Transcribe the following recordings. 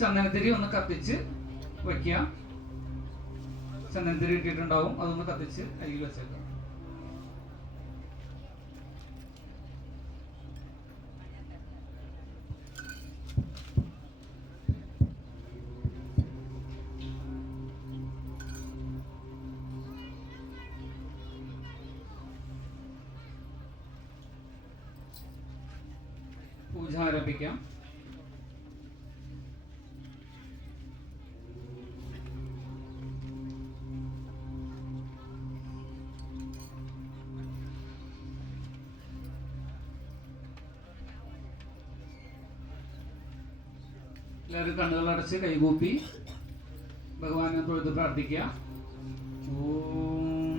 ചന്ദനത്തിരി ഒന്ന് കത്തിച്ച് വെക്കുക. ചന്ദനത്തിരി ഇട്ടിട്ടുണ്ടാവും അതൊന്ന് കത്തിച്ച് അരികിൽ വെച്ചേക്കാം എല്ലാവരും കണ്ണുകളടച്ച് കൈകൂപ്പി ഭഗവാനെ തൊഴുത് പ്രാർത്ഥിക്കുക. ഓം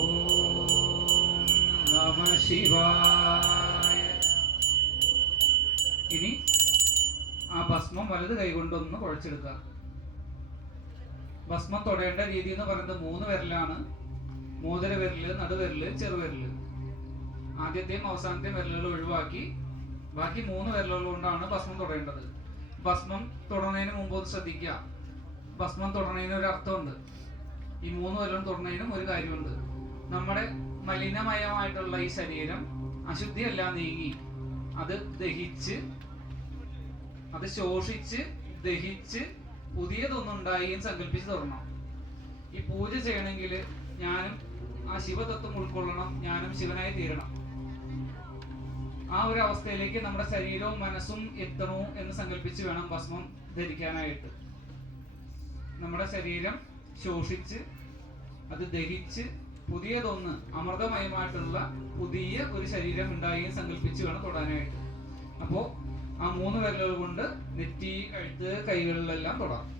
ഓം നമ ശിവായ. ഇനി ആ ഭസ്മം വലത് കൈകൊണ്ടൊന്ന് കുഴച്ചെടുക്കുക. ഭസ്മം തൊടേണ്ട രീതി എന്ന് പറയുന്നത് മൂന്ന് വിരലാണ്. മോതിര വിരൽ നടുവിരൽ ചെറുവിരൽ. ആദ്യത്തെയും അവസാനത്തെയും വിരലുകൾ ഒഴിവാക്കി. ബാക്കി മൂന്ന് വിരലുകൾ കൊണ്ടാണ് ഭസ്മം തൊടേണ്ടത്. ഭസ്മം തുടങ്ങുന്നതിന് മുമ്പ് ഒന്ന് ശ്രദ്ധിക്കുക. ഭസ്മം തുടങ്ങുന്നതിന് ഒരു അർത്ഥമുണ്ട്. ഈ മൂന്ന് കൊല്ലം തുടങ്ങുന്നതിനും ഒരു കാര്യമുണ്ട്. നമ്മുടെ മലിനമയമായിട്ടുള്ള ഈ ശരീരം അശുദ്ധിയല്ല നീങ്ങി. അത് ദഹിച്ച് അത് ശോഷിച്ച് ദഹിച്ച് പുതിയതൊന്നുണ്ടായി എന്ന് സങ്കല്പിച്ച് തുടങ്ങണം. ഈ പൂജ ചെയ്യണമെങ്കിൽ ഞാനും ആ ശിവതത്വം ഉൾക്കൊള്ളണം ഞാനും ശിവനായി തീരണം. ആ ഒരു അവസ്ഥയിലേക്ക് നമ്മുടെ ശരീരവും മനസ്സും എത്തണു എന്ന് സങ്കല്പിച്ച് വേണം ഭസ്മം ധരിക്കാനായിട്ട്. നമ്മുടെ ശരീരം ശോഷിച്ച് അത് ദഹിച്ച് പുതിയതൊന്ന് അമൃതമയമായിട്ടുള്ള പുതിയ ഒരു ശരീരം ഉണ്ടായി സങ്കല്പിച്ച് വേണം തൊടാനായിട്ട്. അപ്പോ ആ മൂന്ന് വിരലുകൾ കൊണ്ട് നെറ്റി കഴുത്ത് കൈകളിലെല്ലാം തൊടാം.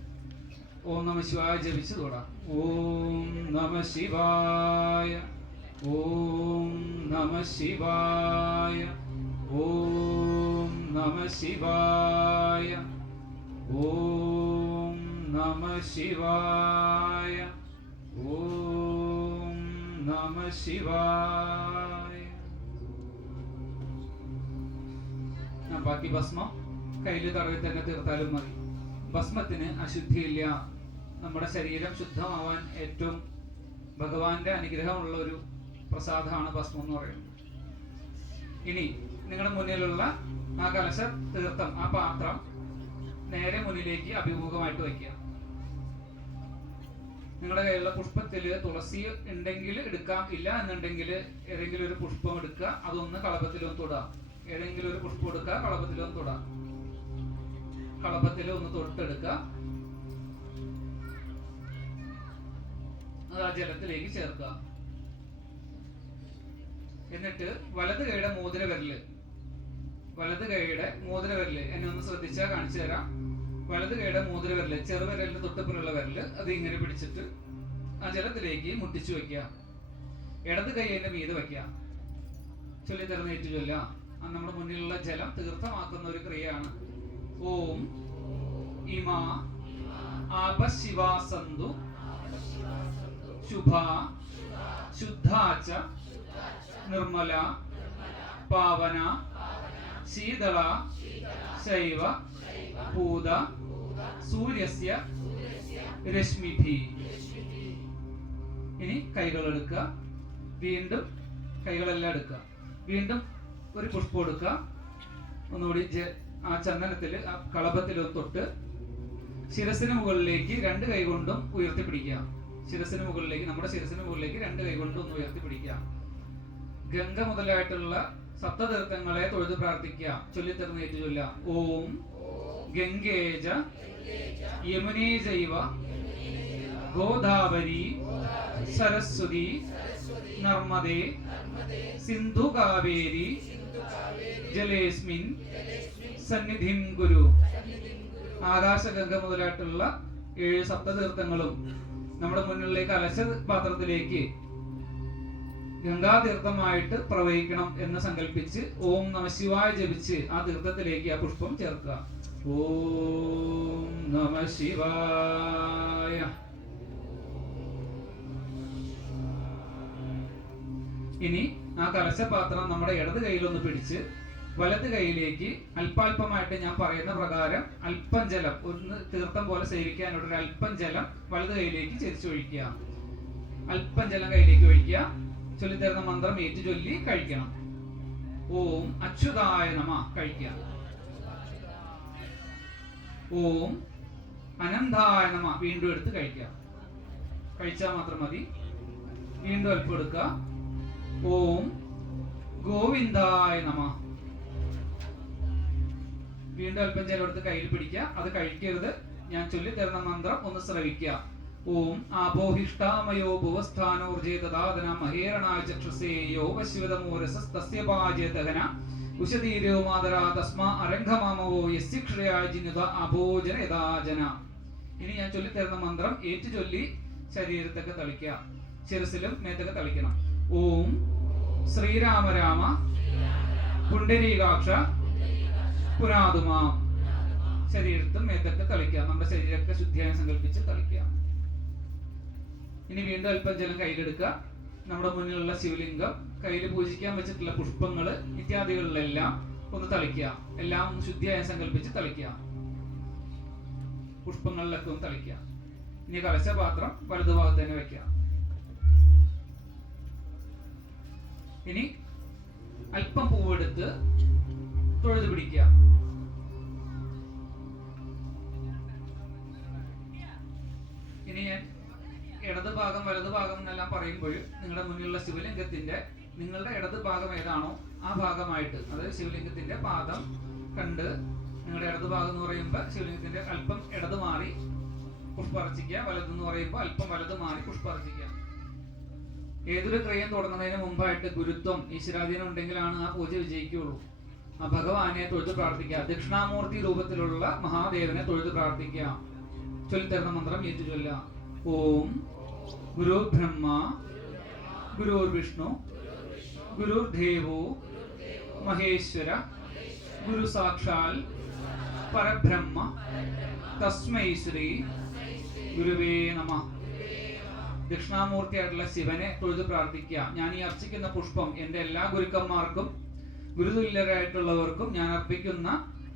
ഓം നമ ശിവായ ജപിച്ച് തൊടാം. ഓം നമ ശിവായ ഓം നമ ശിവായ. ഓം നമ ശിവായ. ഓം നമ ശിവായ. ഓം നമ ശിവായ. ഞാൻ ബാക്കി ഭസ്മം കയ്യിൽ തടവി തന്നെ തീർത്താലും മതി. ഭസ്മത്തിന് അശുദ്ധിയില്ല. നമ്മുടെ ശരീരം ശുദ്ധമാവാൻ ഏറ്റവും ഭഗവാന്റെ അനുഗ്രഹമുള്ള ഒരു പ്രസാദമാണ് ഭസ്മം എന്ന് പറയുന്നത്. ഇനി നിങ്ങളുടെ മുന്നിലുള്ള ആ കലശ തീർത്ഥം ആ പാത്രം നേരെ മുന്നിലേക്ക് അഭിമുഖമായിട്ട് വയ്ക്കുക. നിങ്ങളുടെ കയ്യിലുള്ള പുഷ്പത്തിൽ തുളസി ഉണ്ടെങ്കിൽ എടുക്കാം ഇല്ല എന്നുണ്ടെങ്കിൽ ഏതെങ്കിലും ഒരു പുഷ്പം എടുക്കുക അതൊന്ന് കളഭത്തിലൊന്ന് തൊടാം ഏതെങ്കിലും ഒരു പുഷ്പം എടുക്കുക കളഭത്തിലൊന്ന് തൊടാം കളപത്തിൽ ഒന്ന് തൊട്ടെടുക്കുക. അത് ആ ജലത്തിലേക്ക് ചേർക്കുക. എന്നിട്ട് വലത് കൈയുടെ മോതിര വിരൽ വലത് കൈയുടെ മോതിര വിരൽ. എന്നെ ഒന്ന് ശ്രദ്ധിച്ചാൽ കാണിച്ചു തരാം. വലത് കൈയുടെ മോതിര വിരൽ ചെറുവിരലിന്റെ തൊട്ടപ്പുറമുള്ള വിരൽ അത് ഇങ്ങനെ പിടിച്ചിട്ട് ആ ജലത്തിലേക്ക് മുട്ടിച്ചു വെക്കുക. ഇടത് കൈ എന്നെ മീത് വെക്കുക. ചൊല്ലി തരുന്നേറ്റ് ചൊല്ല. നമ്മുടെ മുന്നിലുള്ള ജലം തീർത്ഥമാക്കുന്ന ഒരു ക്രിയയാണ്. ഓം ഇമ ആപശിവാസന്തു ശുഭ ശുദ്ധാച്ച നിർമ്മല പാവന ശീതള ശൈവ ഭൂത സൂര്യസ്യ രശ്മിഭി ഇനി കൈകൾ എടുക്കുക വീണ്ടും കൈകളെല്ലാം എടുക്കുക. വീണ്ടും ഒരു പുഷ്പം എടുക്കുക ഒന്നുകൂടി ആ ചന്ദനത്തിൽ ആ കളഭത്തിൽ തൊട്ട് ശിരസിന് മുകളിലേക്ക് രണ്ട് കൈ കൊണ്ടും ഉയർത്തി പിടിക്കുക. ശിരസിന് മുകളിലേക്ക് നമ്മുടെ ശിരസിന് മുകളിലേക്ക് രണ്ട് കൈ കൊണ്ടും ഒന്ന് ഉയർത്തിപ്പിടിക്കുക ഗംഗ മുതലായിട്ടുള്ള സപ്തതീർത്ഥങ്ങളെ തൊഴുത് പ്രാർത്ഥിക്കുക. ചൊല്ലിത്തരുന്ന ഏറ്റു ചൊല്ല ഓം ഗംഗേജ യമുനേ ജൈവ ഗോദാവരി സരസ്വതി നർമ്മദേ സിന്ധു കാവേരി ജലേസ്മിൻ സന്നിധിം ഗുരു. ആകാശഗംഗ മുതലായിട്ടുള്ള ഏഴ് സപ്തതീർത്ഥങ്ങളും നമ്മുടെ മുന്നിലേക്ക് അലശ പാത്രത്തിലേക്ക് ഗംഗാതീർത്ഥമായിട്ട് പ്രവഹിക്കണം എന്ന് സങ്കല്പിച്ച് ഓം നമശിവായ ജപിച്ച് ആ തീർത്ഥത്തിലേക്ക് ആ പുഷ്പം ചേർക്കുക. ഓം നമ ശിവായ. ഇനി ആ കലശപാത്രം നമ്മുടെ ഇടത് കൈയിലൊന്ന് പിടിച്ച് വലത് കൈയിലേക്ക് അല്പാൽപമായിട്ട് ഞാൻ പറയുന്ന പ്രകാരം അല്പം ജലം ഒന്ന് തീർത്ഥം പോലെ സേവിക്കാനുള്ള ഒരു അല്പം ജലം വലത് കൈയിലേക്ക് ചരിച്ചൊഴിക്കുക. അല്പം ജലം കയ്യിലേക്ക് ഒഴിക്കുക. ചൊല്ലിത്തരുന്ന മന്ത്രം ഏറ്റു ചൊല്ലി കഴിക്കണം. ഓം അച്യുതായ നമ കഴിക്കുക. ഓം അനന്തായ നമ വീണ്ടും എടുത്ത് കഴിക്കുക. കഴിച്ചാൽ മാത്രം മതി. വീണ്ടും അല്പം എടുക്കുക. ഓം ഗോവിന്ദായ നമ. വീണ്ടും അല്പം ജലം എടുത്ത് കയ്യിൽ പിടിക്കുക. അത് കഴിക്കരുത്. ഞാൻ ചൊല്ലിത്തരുന്ന മന്ത്രം ഒന്ന് ശ്രവിക്കുക. ഓം ആപോഹിഷ്ടാമയോ ഭുവസ്ഥാനോർജേ തദാതന മഹേരണായ ചക്ഷുസേ യോ വശിവതമൂരസസ്തസ്യ പാചേതകന. ഉശതീരോ മാതരാ തസ്മാ അരംഗമാമവോ യസ്യക്ഷയായ ജിനുത അഭോജന യഥാജന ഇനി ഞാൻ ചൊല്ലി തരുന്ന മന്ത്രം ഏറ്റു ചൊല്ലി ശരീരത്തൊക്കെ തളിക്കുക. ശിരസിലും മേത്തൊക്കെ തളിക്കണം. ഓം ശ്രീരാമ രാമ പുണ്ടരീകാക്ഷ പുരാതുമാം. ശരീരത്തും മേത്തൊക്കെ തളിക്കുക. നമ്മുടെ ശരീരമൊക്കെ ശുദ്ധിയായി സങ്കല്പിച്ച് തളിക്കുക. ഇനി വീണ്ടും അല്പം ജലം കയ്യിലെടുക്കുക. നമ്മുടെ മുന്നിലുള്ള ശിവലിംഗം. കയ്യിൽ പൂജിക്കാൻ വെച്ചിട്ടുള്ള പുഷ്പങ്ങൾ ഇത്യാദികളിലെല്ലാം ഒന്ന് തളിക്കുക. എല്ലാം ശുദ്ധിയായി സങ്കല്പിച്ച് തളിക്കുക. പുഷ്പങ്ങളിലൊക്കെ ഒന്ന് തളിക്കുക. ഇനി കലശ പാത്രം വലതുഭാഗത്ത് തന്നെ വെക്കുക. ഇനി അല്പം പൂവെടുത്ത് തൊഴുത് പിടിക്കുക. ഇനി ഞാൻ ഇടത് ഭാഗം ഭാഗം എന്നെല്ലാം പറയുമ്പോൾ നിങ്ങളുടെ മുന്നിലുള്ള ശിവലിംഗത്തിന്റെ നിങ്ങളുടെ ഇടത് ഭാഗം ഏതാണോ ആ ഭാഗമായിട്ട് അതായത് ശിവലിംഗത്തിന്റെ പാദം കണ്ട് നിങ്ങളുടെ ഇടത് ഭാഗം എന്ന് പറയുമ്പോൾ ശിവലിംഗത്തിന്റെ അല്പം ഇടത് മാറി പുഷ്പർച്ചിക്കുക വലത് എന്ന് പറയുമ്പോൾ അല്പം വലത് മാറി പുഷ്പർച്ചിക്കുക. ഏതൊരു ക്രിയം തുടങ്ങുന്നതിന് മുമ്പായിട്ട് ഗുരുത്വം ഈശ്വരാധീനം ഉണ്ടെങ്കിലാണ് ആ പൂജ വിജയിക്കുകയുള്ളൂ. ആ ഭഗവാനെ തൊഴുത് പ്രാർത്ഥിക്കുക ദക്ഷിണാമൂർത്തി രൂപത്തിലുള്ള മഹാദേവനെ തൊഴുത് പ്രാർത്ഥിക്കുക. ചൊല്ലിത്തരുന്ന മന്ത്രം ഏറ്റു ചൊല്ലുക ഓം ഗുരു ബ്രഹ്മ ഗുരുർ വിഷ്ണു ഗുരു ദേവോ മഹേശ്വര ഗുരു സാക്ഷാൽ പരബ്രഹ്മ തസ്മൈ ശ്രീ ഗുരുവേ നമ. ദക്ഷിണാമൂർത്തിയായിട്ടുള്ള ശിവനെ തൊഴുത് പ്രാർത്ഥിക്കുക. ഞാൻ ഈ അർച്ചിക്കുന്ന പുഷ്പം എന്റെ എല്ലാ ഗുരുക്കന്മാർക്കും ഗുരുതുല്യരായിട്ടുള്ളവർക്കും ഞാൻ അർപ്പിക്കുന്ന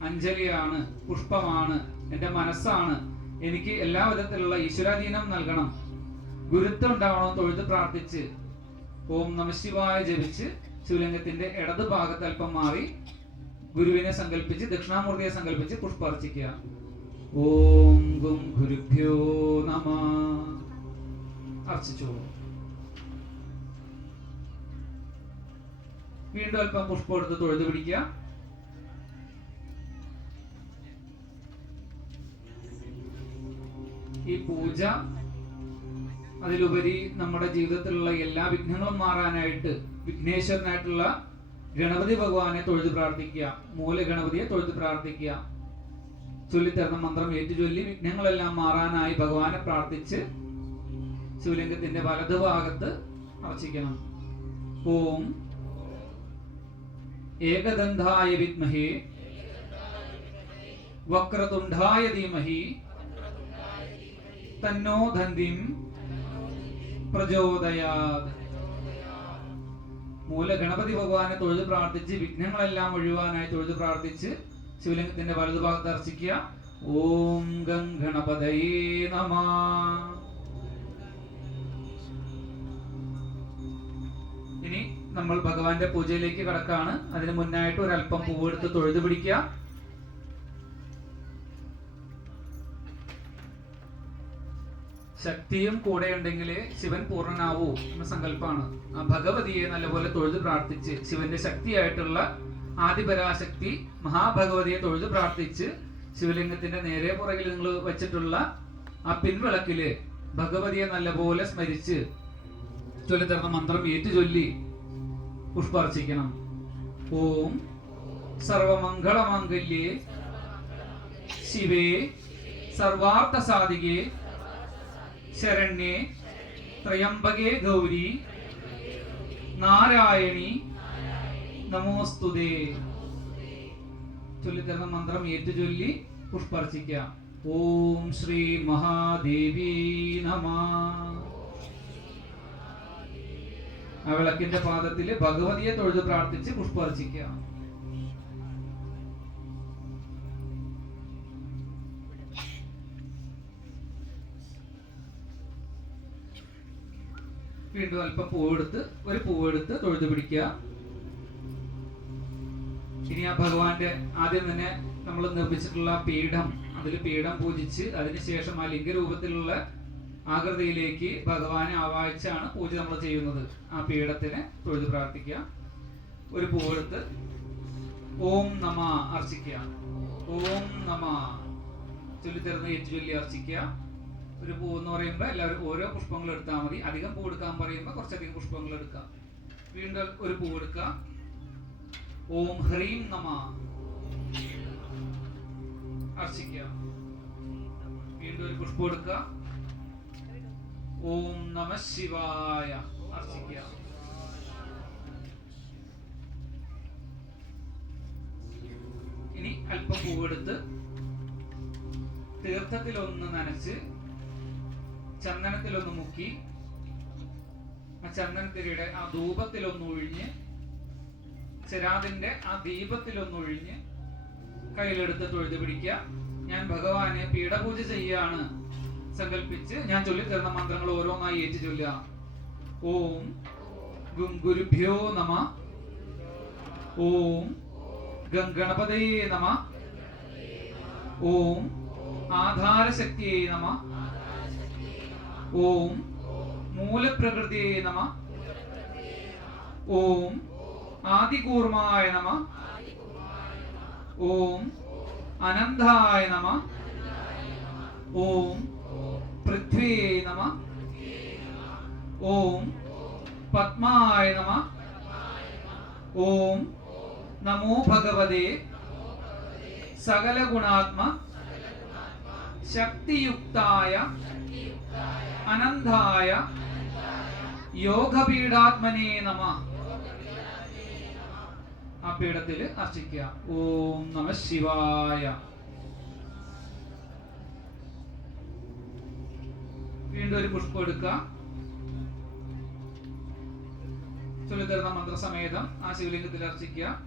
അഞ്ജലിയാണ് പുഷ്പമാണ് എന്റെ മനസ്സാണ്. എനിക്ക് എല്ലാ വിധത്തിലുള്ള ഈശ്വരാധീനം നൽകണം. ഗുരുത്വം ഉണ്ടാവണം തൊഴുത് പ്രാർത്ഥിച്ച് ഓം നമശിവായ ജപിച്ച് ശിവലിംഗത്തിന്റെ ഇടത് ഭാഗത്ത് അല്പം മാറി ഗുരുവിനെ സങ്കല്പിച്ച് ദക്ഷിണാമൂർത്തിയെ സങ്കല്പിച്ച് പുഷ്പർച്ചിക്കുക. ഓം ഗും ഗുരുഭ്യോ നമ. അർച്ചിച്ചോളൂ. വീണ്ടും അല്പം പുഷ്പം എടുത്ത് തൊഴുത് പിടിക്കുക. ഈ പൂജ അതിലുപരി നമ്മുടെ ജീവിതത്തിലുള്ള എല്ലാ വിഘ്നങ്ങളും മാറാനായിട്ട് വിഘ്നേശ്വരനായിട്ടുള്ള ഗണപതി ഭഗവാനെ തൊഴുത് പ്രാർത്ഥിക്കുക മൂല ഗണപതിയെ തൊഴുത് പ്രാർത്ഥിക്കുക ചൊല്ലിത്തരുന്ന മന്ത്രം ഏറ്റു ചൊല്ലി വിഘ്നങ്ങളെല്ലാം മാറാനായി ഭഗവാനെ പ്രാർത്ഥിച്ച് ശിവലിംഗത്തിന്റെ വലതുഭാഗത്ത് അർച്ചിക്കണം. ഓം ഏകദന്ധായ വിദ്മഹേ വക്രതുണ്ഡായ ധീമഹി തന്നോ ധന്തിം പ്രചോദയാത്. മൂല ഗണപതി ഭഗവാനെ തൊഴുത് പ്രാർത്ഥിച്ച് വിഘ്നങ്ങളെല്ലാം ഒഴിവാനായി തൊഴുത് പ്രാർത്ഥിച്ച് ശിവലിംഗത്തിന്റെ വലതുഭാഗത്ത് അർച്ചിക്കുക ഓം ഗം ഗണപതയേ നമ. ഇനി നമ്മൾ ഭഗവാന്റെ പൂജയിലേക്ക് കടക്കാണ്. അതിന് മുന്നായിട്ട് ഒരു അല്പം പൂവെടുത്ത് തൊഴുത് പിടിക്കുക. ശക്തിയും കൂടെ ഉണ്ടെങ്കിൽ ശിവൻ പൂർണനാവൂ എന്ന സങ്കല്പമാണ്. ആ ഭഗവതിയെ നല്ലപോലെ തൊഴുത് പ്രാർത്ഥിച്ച് ശിവന്റെ ശക്തിയായിട്ടുള്ള ആദിപരാശക്തി മഹാഭഗവതിയെ തൊഴുത് പ്രാർത്ഥിച്ച് ശിവലിംഗത്തിന്റെ നേരെ പുറകിൽ നിങ്ങൾ വെച്ചിട്ടുള്ള ആ പിൻവിളക്കിൽ ഭഗവതിയെ നല്ലപോലെ സ്മരിച്ച് ചൊല്ലിത്തരുന്ന മന്ത്രം ഏറ്റു ചൊല്ലി പുഷ്പാർച്ചിക്കണം. ഓം സർവമംഗളമാംഗല്യേ. ശിവേ സർവാർത്ഥ സാധികേ ശരണ്യേ ത്രയംബകേ ഗൗരി നാരായണി നമോസ്തുതേ. ചൊല്ലിത്തരുന്ന മന്ത്രം ഏറ്റു ചൊല്ലി പുഷ്പർച്ചിക്കാം. ഓം ശ്രീ മഹാദേവി നമ. ആ വിളക്കിന്റെ പാദത്തിൽ ഭഗവതിയെ തൊഴുത് പ്രാർത്ഥിച്ച് പുഷ്പർച്ചിക്കുക വീണ്ടും അല്പം പൂവെടുത്ത് ഒരു പൂവെടുത്ത് തൊഴുതു പിടിക്കുക. ഇനി ആ ഭഗവാന്റെ ആദ്യം തന്നെ നമ്മൾ നിർമ്മിച്ചിട്ടുള്ള പീഠം അതിൽ പീഠം പൂജിച്ച് അതിനുശേഷം ആ ലിംഗരൂപത്തിലുള്ള ആകൃതിയിലേക്ക് ഭഗവാനെ ആവാഹിച്ചാണ് പൂജ നമ്മൾ ചെയ്യുന്നത്. ആ പീഠത്തിനെ തൊഴുത് പ്രാർത്ഥിക്കുക. ഒരു പൂവെടുത്ത് ഓം നമ അർച്ചിക്കുക. ഓം നമ ചൊല്ലിത്തരുന്ന ഏറ്റുചൊല്ലി അർച്ചിക്കുക. ഒരു പൂ എന്ന് പറയുമ്പോൾ എല്ലാവരും ഓരോ പുഷ്പങ്ങൾ എടുത്താൽ മതി. അധികം പൂ എടുക്കാൻ പറയുമ്പോൾ കുറച്ചധികം പുഷ്പങ്ങൾ എടുക്കാം. വീണ്ടും ഒരു പൂ എടുക്കാം. ഓം ഹ്രീം നമ. അർച്ചിക്കാം. വീണ്ടും ഒരു പുഷ്പം എടുക്കാം. ഓം നമ ശിവായ. അർച്ചിക്കാം. ഇനി അല്പം പൂവെടുത്ത് തീർത്ഥത്തിൽ ഒന്ന് നനച്ച് ചന്ദനത്തിലൊന്ന് മുക്കി ആ ചന്ദനത്തിരിയുടെ ആ ധൂപത്തിലൊന്നൊഴിഞ്ഞ് ചിരാതിന്റെ ആ ദീപത്തിലൊന്നൊഴിഞ്ഞ് കയ്യിലെടുത്ത് തൊഴുതു പിടിക്കുക. ഞാൻ ഭഗവാനെ പീഠപൂജ ചെയ്യാണ് സങ്കല്പിച്ച് ഞാൻ ചൊല്ലിത്തരുന്ന മന്ത്രങ്ങൾ ഓരോന്നായി ഏറ്റു ചൊല്ലുക. ഓം ഗും ഗുരുഭ്യോ നമ. ഓം ഗംഗണപതയേ നമ. ഓം ആധാരശക്തിയേ നമ. ഓം മൂലപ്രകൃതിയെ നമ. ഓം ആദികൂർമായ നമ. ഓം അനന്തായ നമ. ഓം പൃഥ്വിയേ നമ. ഓം പത്മായ നമ. ഓം നമോ ഭഗവതേ. സകല ഗുണാത്മ ശക്തിയുക്തായ അനന്തായ യോഗപീഠാത്മനേ നമ. ആ പീഠത്തിൽ അർച്ചിക്കുക. ഓം നമ ശിവായ. വീണ്ടും ഒരു പുഷ്പം എടുക്കുക. ചൊല്ലിത്തരുന്ന മന്ത്രസമേതം ആ ശിവലിംഗത്തിൽ അർച്ചിക്കുക.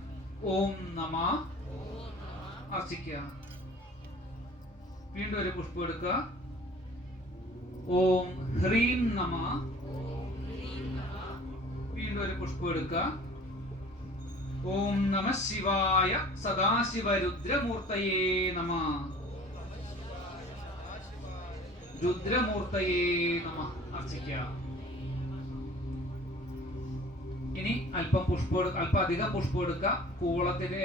ഓം നമ അർച്ചിക്കുക. വീണ്ടും ഒരു പുഷ്പം എടുക്കുക. ഓം ഹ്രീം നമ. വീണ്ടും ഒരു പുഷ്പം എടുക്കുക. ഓം നമ ശിവായ സദാശിവ രുദ്രമൂർത്തയേ നമ. രുദ്രമൂർത്തയേ നമ അർച്ചിക്ക ഇനി അല്പം പുഷ്പം അല്പം അധികം പുഷ്പം എടുക്കുക.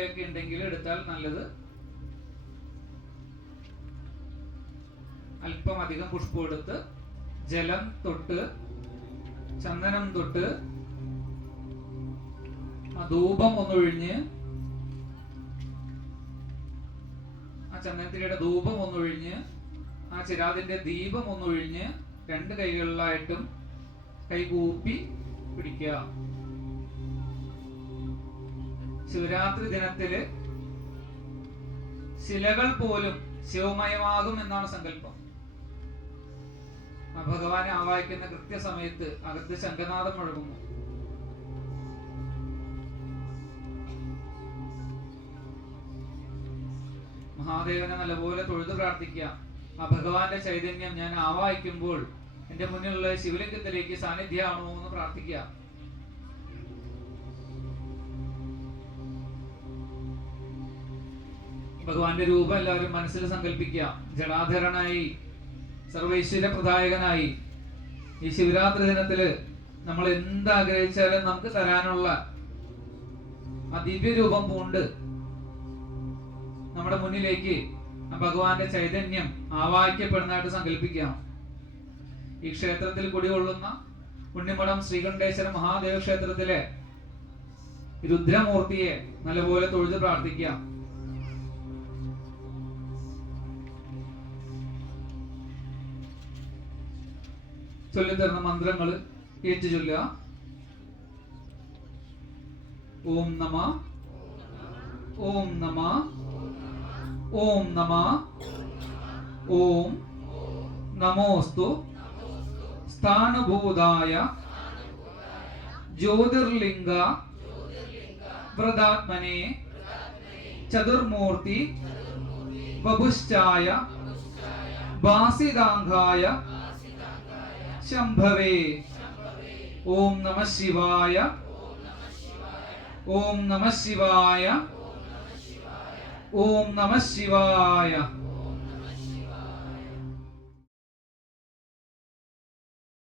ഒക്കെ ഉണ്ടെങ്കിൽ എടുത്താൽ നല്ലത്. അല്പം അധികം പുഷ്പം എടുത്ത് ജലം തൊട്ട് ചന്ദനം തൊട്ട് ധൂപം ഒന്നൊഴിഞ്ഞ് ആ ചന്ദനത്തിരിയുടെ ധൂപം ഒന്നൊഴിഞ്ഞ് ആ ചിരാതിന്റെ ദീപം ഒന്നൊഴിഞ്ഞ് രണ്ട് കൈകളിലായിട്ടും കൈകൂപ്പി പിടിക്കുക. ശിവരാത്രി ദിനത്തിൽ ശിലകൾ പോലും ശിവമയമാകും എന്നാണ് സങ്കല്പം. ഭഗവാനെ ആവാഹിക്കുന്ന കൃത്യസമയത്ത് അകത്ത് ശംഖനാഥം മുഴങ്ങുന്നു. മഹാദേവനെ നല്ലപോലെ തൊഴുതു പ്രാർത്ഥിക്കുക. ആ ഭഗവാന്റെ ചൈതന്യം ഞാൻ ആവാഹിക്കുമ്പോൾ എന്റെ മുന്നിലുള്ള ശിവലിംഗത്തിലേക്ക് സാന്നിധ്യമാണോ എന്ന് പ്രാർത്ഥിക്കുക. ഭഗവാന്റെ രൂപം എല്ലാവരും മനസ്സിൽ സങ്കല്പിക്കുക. ജടാധരനായി സർവൈശ്വര്യ പ്രദായകനായി ഈ ശിവരാത്രി ദിനത്തിൽ നമ്മൾ എന്താഗ്രഹിച്ചാലും നമുക്ക് തരാനുള്ള ആ ദിവ്യരൂപം പൂണ്ട് നമ്മുടെ മുന്നിലേക്ക് ആ ഭഗവാന്റെ ചൈതന്യം ആവാഹിക്കപ്പെടുന്നതായിട്ട് സങ്കല്പിക്കാം. ഈ ക്ഷേത്രത്തിൽ കുടികൊള്ളുന്ന പുണ്യമഠം ശ്രീകണ്ഠേശ്വര മഹാദേവ ക്ഷേത്രത്തിലെ രുദ്രമൂർത്തിയെ നല്ലപോലെ തൊഴുത് പ്രാർത്ഥിക്കാം. ചൊല്ലിത്തരുന്ന മന്ത്രങ്ങൾ ഏറ്റു ചൊല്ലുക. ഓം നമ. ഓം നമ. ഓം നമ. ഓം നമോസ്തു. സ്ഥാനുഭൂതായ ജ്യോതിർലിംഗ വ്രതാത്മനെ ചതുർമൂർത്തി ബബുശ്ചായ ഭാസിതാംഗായ ശംഭവേ ഓം നമ ശിവായ ഓം നമ ശിവായ ഓം നമ ശിവായ